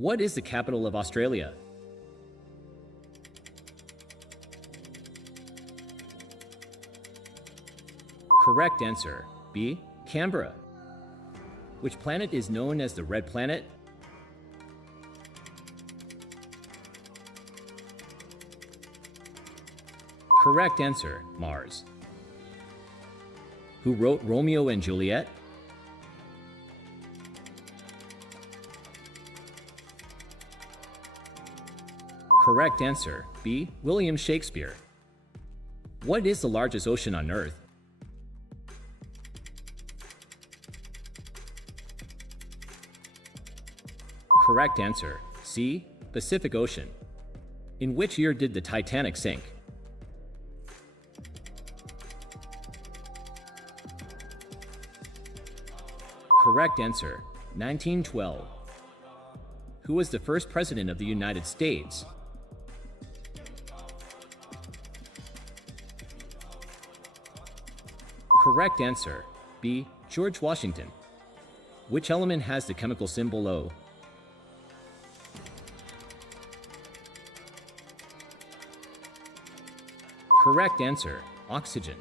What is the capital of Australia? Correct answer, B. Canberra. Which planet is known as the Red Planet? Correct answer, Mars. Who wrote Romeo and Juliet? Correct answer, B. William Shakespeare. What is the largest ocean on Earth? Correct answer, C. Pacific Ocean. In which year did the Titanic sink? Correct answer, 1912. Who was the first president of the United States? Correct answer, B. George Washington. Which element has the chemical symbol O? Correct answer, oxygen.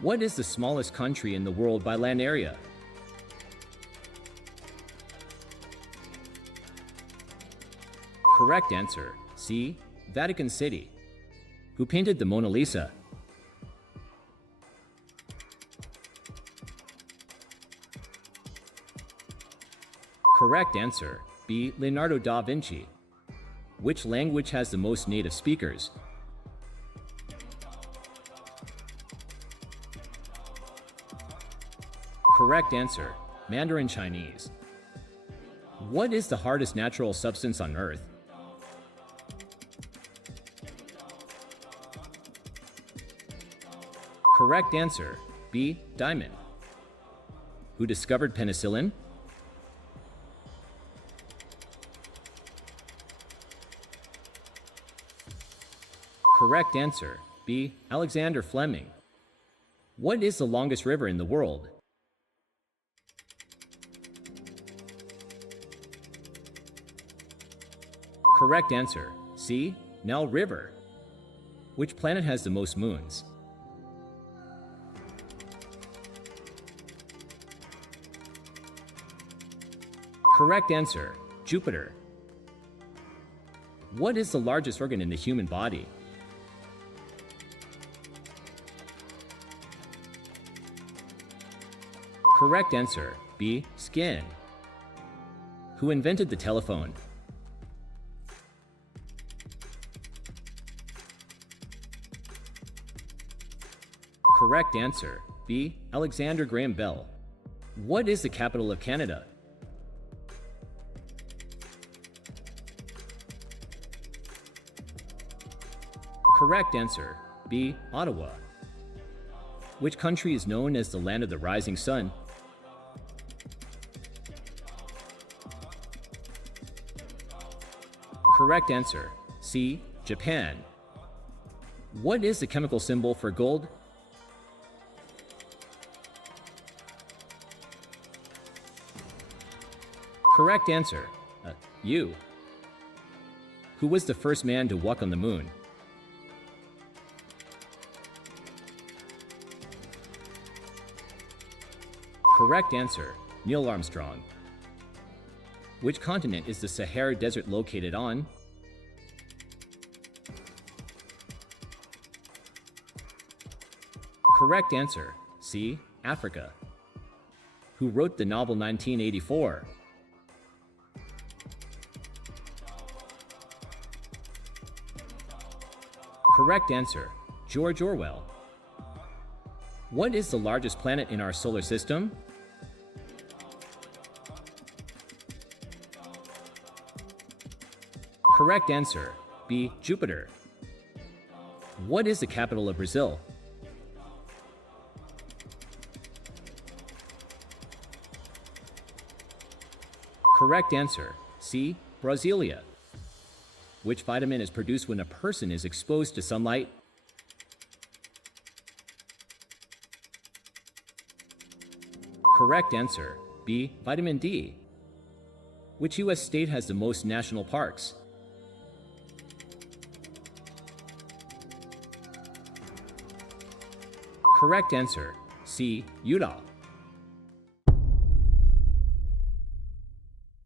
What is the smallest country in the world by land area? Correct answer, C. Vatican City. Who painted the Mona Lisa? Correct answer, B. Leonardo da Vinci. Which language has the most native speakers? Correct answer, Mandarin Chinese. What is the hardest natural substance on Earth? Correct answer, B. Diamond. Who discovered penicillin? Correct answer, B. Alexander Fleming. What is the longest river in the world? Correct answer, C. Nile River. Which planet has the most moons? Correct answer, Jupiter. What is the largest organ in the human body? Correct answer, B. Skin. Who invented the telephone? Correct answer, B. Alexander Graham Bell. What is the capital of Canada? Correct answer, B. Ottawa. Which country is known as the land of the rising sun? Correct answer, C. Japan. What is the chemical symbol for gold? Correct answer, U. Who was the first man to walk on the moon? Correct answer, Neil Armstrong. Which continent is the Sahara Desert located on? Correct answer, C. Africa. Who wrote the novel 1984? Correct answer, George Orwell. What is the largest planet in our solar system? Correct answer, B. Jupiter. What is the capital of Brazil? Correct answer, C. Brasilia. Which vitamin is produced when a person is exposed to sunlight? Correct answer, B. Vitamin D. Which US state has the most national parks? Correct answer, C. Utah.